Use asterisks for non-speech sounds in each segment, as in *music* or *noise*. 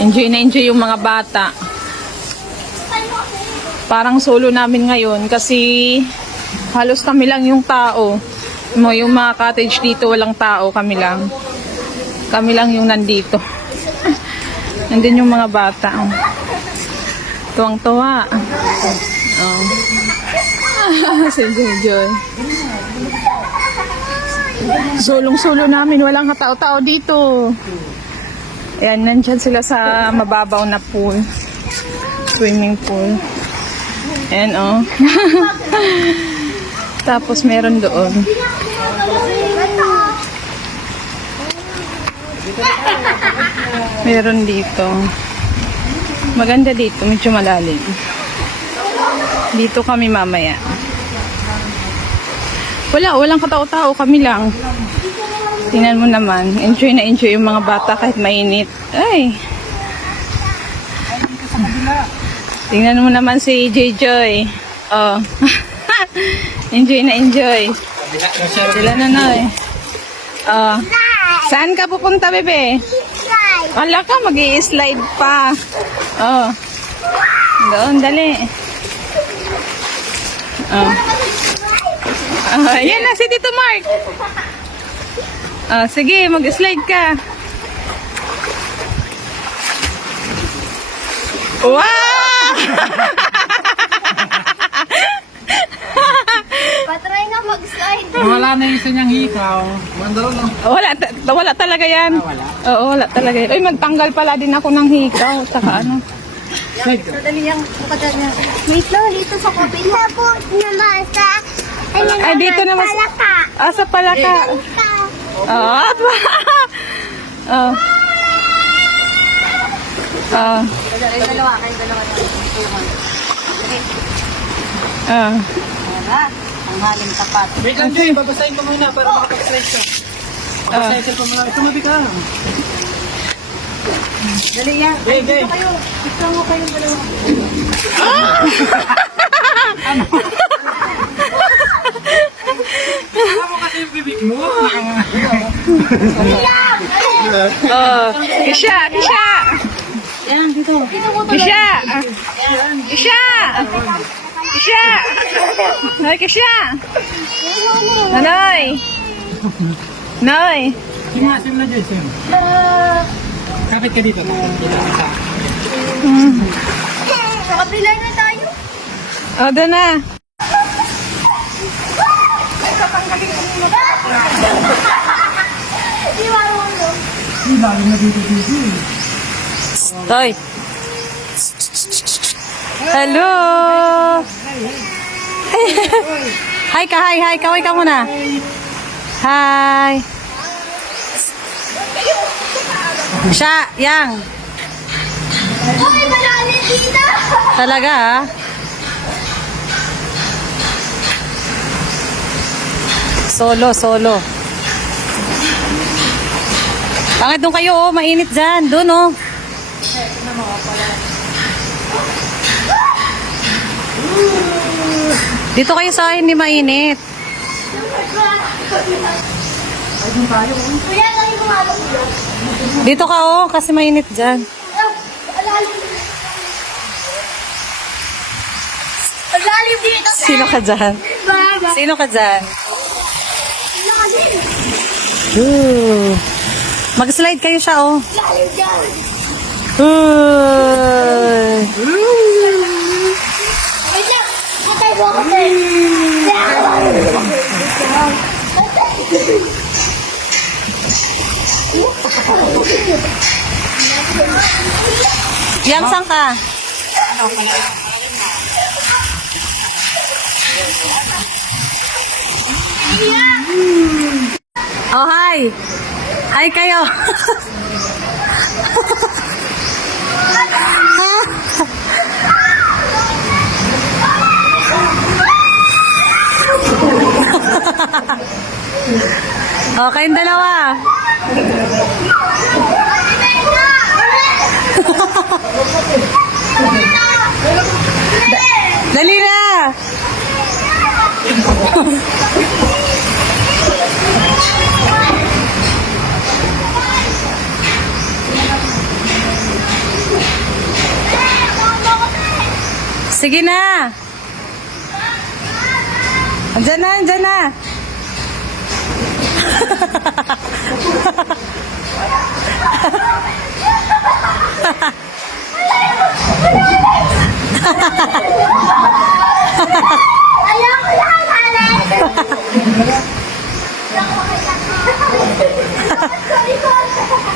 Enjoy na enjoy yung mga bata. Parang solo namin ngayon kasi halos kami lang yung tao. Mo yung mga cottage dito walang tao, kami lang. Kami lang yung nandito. *laughs* Nandun yung mga bata. Tuwang-tuwa. Oh. *laughs* si Joy. Sulong-sulo namin, walang katao-tao dito. Ayan, nandyan sila sa mababaw na pool. Swimming pool. Ayan, oh. *laughs* Tapos meron doon. Meron dito. Maganda dito, medyo malalim. Dito kami mamaya. Wala, walang katao-tao, kami lang. Tingnan mo naman, enjoy na enjoy yung mga bata kahit mainit. Ay. Tingnan mo naman si J Joy. Oh. *laughs* enjoy na enjoy. Sila na na eh. Oh. Saan ka pupunta, bebe? Wala ka, mag slide pa. Oh. Doon, dali. Oh. Ah, yan na si Tito Mark. Ah, sige, mag-slide ka. Wow! *laughs* Patry na mag-slide. Wala na yung isa niyang hikaw. Mandaro no? Wala, ta- wala talaga yan. Ah, wala? Oo, wala talaga yan. Uy, magtanggal pala din ako ng hikaw. Saka ano. Slide ka. Madali yung bukadyan niya. Wait lang, dito sa kapit. Sabo naman sa... Ano Ay, dito naman. Palaka. Ah, sa palaka. Oh, oh. Oh. Kayo dalawa, kayo dalawa. Ah. Tara, ang haling tapat. Wait lang, Joy. Babasahin ko muna para makapag-slide ka. Babasahin ko muna. Tumabi ka. Dali yan. Jay, Jay. Kayo, ito mo kayo dalawa. *laughs* Ako kasi yung bibig mo. *laughs* Oh. Isha, Isha. Yan, dito. Isha. Isha. Isha. Nay, Isha. Nanay. Nay. Sige nga, sim na Joy, sim. Kapit ka dito. Dito ka sa... Sa kapila na tayo. O, doon na. Di marunong. Hindi, lalo na dito dito. Toy. Hello. Hi ka, hi, hi. Kaway ka muna. Hi. Siya, yang. Uy, malalim dito. Talaga, ah. Solo, solo. Bakit doon kayo, oh? Mainit dyan. Doon, oh. Dito kayo sa akin, hindi mainit. Dito ka, oh, kasi mainit dyan. Sino ka dyan? Sino ka dyan? Ooh. Mag-slide kayo siya, oh. Sir. Yang sang ka? Oh, hi. Hi kayo. *laughs* oh, kayong dalawa. *laughs* Dali na! *laughs* Sige na. Andyan na, andyan na.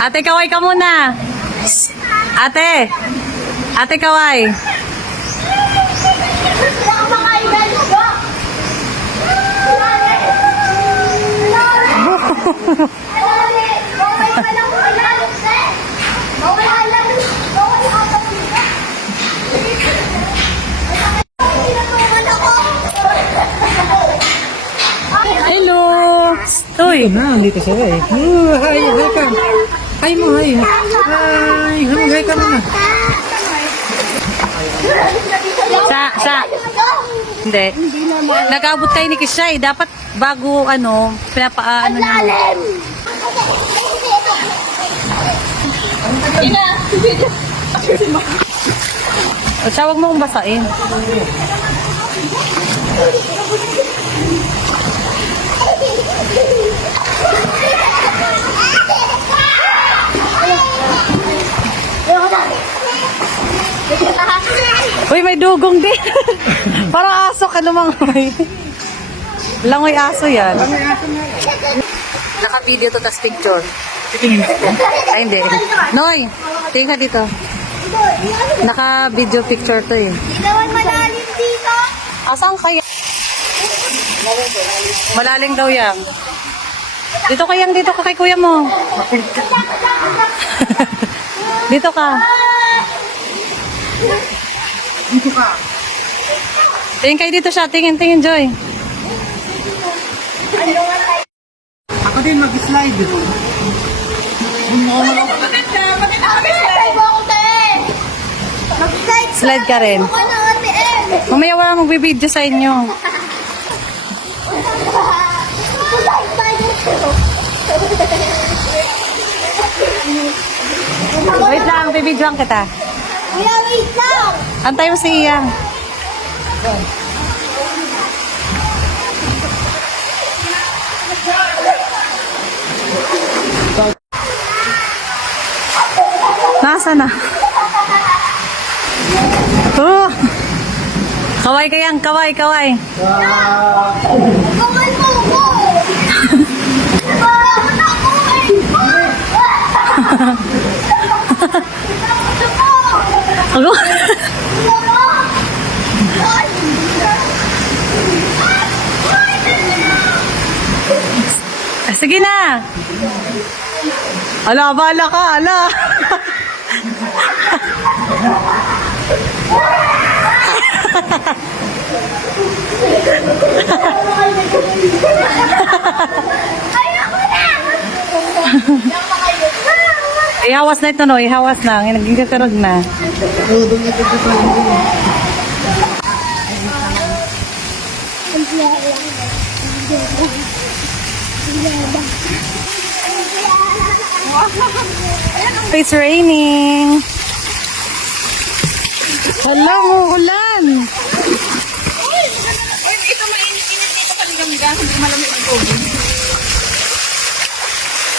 Ate, kaway ka muna. Ate. Ate, kaway. Hello. Uy. Na, dito eh. Oh, hi, hi ka. Hi mo. Hi, hi, hi ka muna. Sa, sa. Hindi. Nag-abot kayo ni Kishay. Dapat bago ano, pinapaano na. Lalim! O siya, huwag mo kong basain. Uy, may dugong din. *laughs* Parang aso ka naman. Uy. Langoy aso yan. Naka-video to, tas picture. Titingin. Ay, hindi. Noy, tingin ka dito. Naka-video picture to eh. Hindi naman malalim dito. Asan kaya? Malaling daw yan. Dito kayang dito ka kay kuya mo. *laughs* dito ka. Dito ka. Tingin kayo dito siya. Tingin, tingin, Joy. Ako din mag-slide. Slide ka rin. Ako na ate M. Mamaya wala magbibideo sa inyo. Wait lang, bibidyoan kita. Kuya, wait lang. Antay mo si Iyang. Nasa na? Oh! Kaway kayang, kaway, kaway. Gawin mo ko. Gawin ako Ano? Ah, Sige na. Ala, bala ka, ala. Ihawas na ito, no? Ihawas na. Naging kakarag na. Oo, doon ito dito. It's raining. Hala,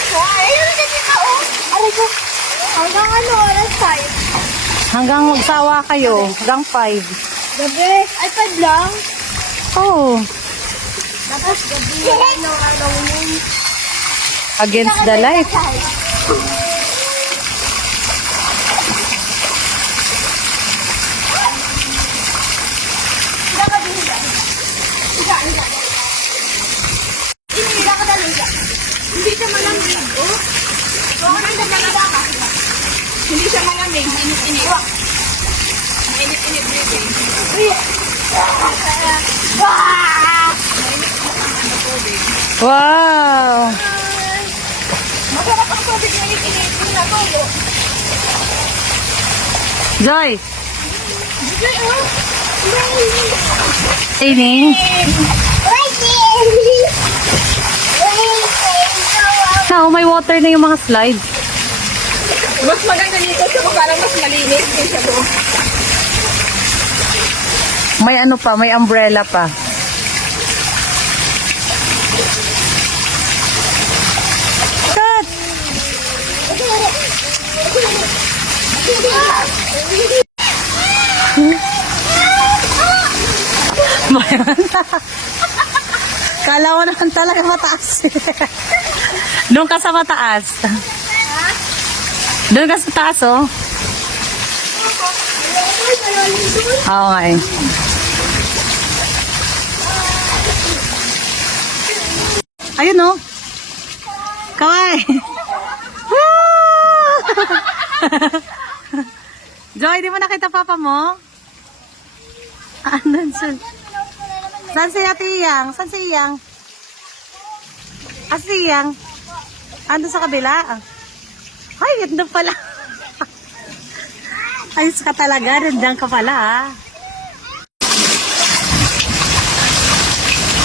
ulan. Ayun, kasi ka oh. Aray ko. Hanggang ano, oras 5. Hanggang magsawa kayo. Hanggang 5. Gabi. Ay, 5 lang. Oh, Tapos gabi. Ano, ano, yung... against the light. Inila ka talaga. Hindi siya malamig, oh. Baka nang naglalala ka. Hindi siya malamig. Mainit-init. Mainit-init, baby. Uy! Ah! Wow. Masarap ang tubig na init-init. Natulo. Joy, Hindi, oh. Ining. Now, may water na yung mga slides. Mas maganda dito sa parang mas malinis kaysa doon. May ano pa, may umbrella pa. Cut! Bayan. Kala mo naman talaga mataas. Doon ka sa mataas. Doon ka sa taas, oh. Nga eh. Ayun, oh. Kawai. *laughs* *laughs* Joy, di mo nakita papa mo? Ah, nandun. Saan si Ate Iyang? Saan si Iyang? Ah, Iyang? Ando sa kabila? Ay, ganda pala. Ayos ka talaga. Nandiyan ka pala, ah.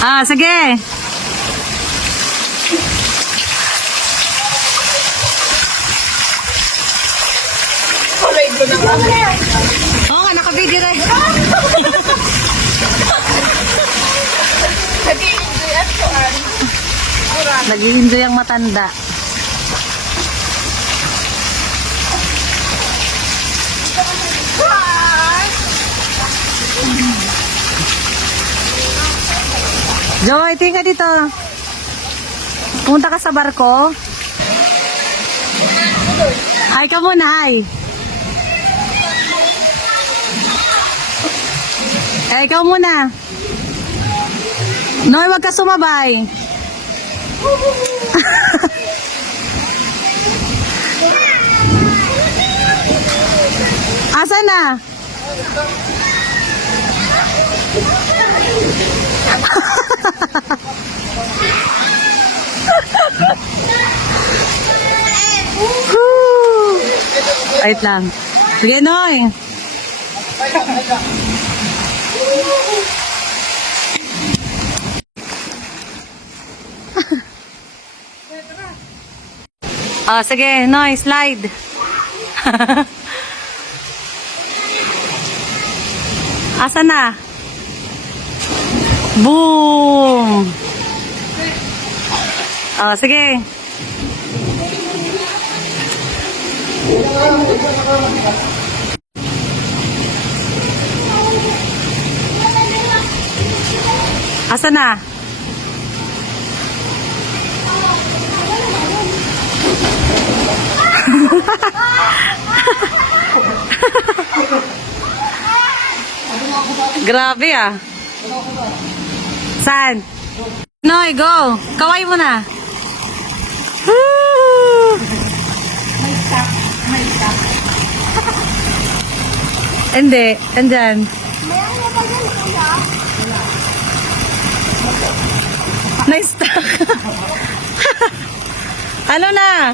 Ah, sige. Oo nga, naka-video na. Nag-i-enjoy ang matanda. Joy, tingin ka dito. Punta ka sa barko. Hi ka muna, hi. Eh, ikaw muna. Noy, wag ka sumabay. *laughs* Asa na? Whew. *laughs* Wait lang. Sige, Noy. Ah, *laughs* sige, Noy, slide. *laughs* Asa na? Boom! Ah, sige. Asa na? *laughs* Grabe ah. Saan? Noy, go. Kaway mo na. May stock. May stock. *laughs* Hindi. Andyan. Mayroon na ba yun? Wala. May stock. *laughs* ano na?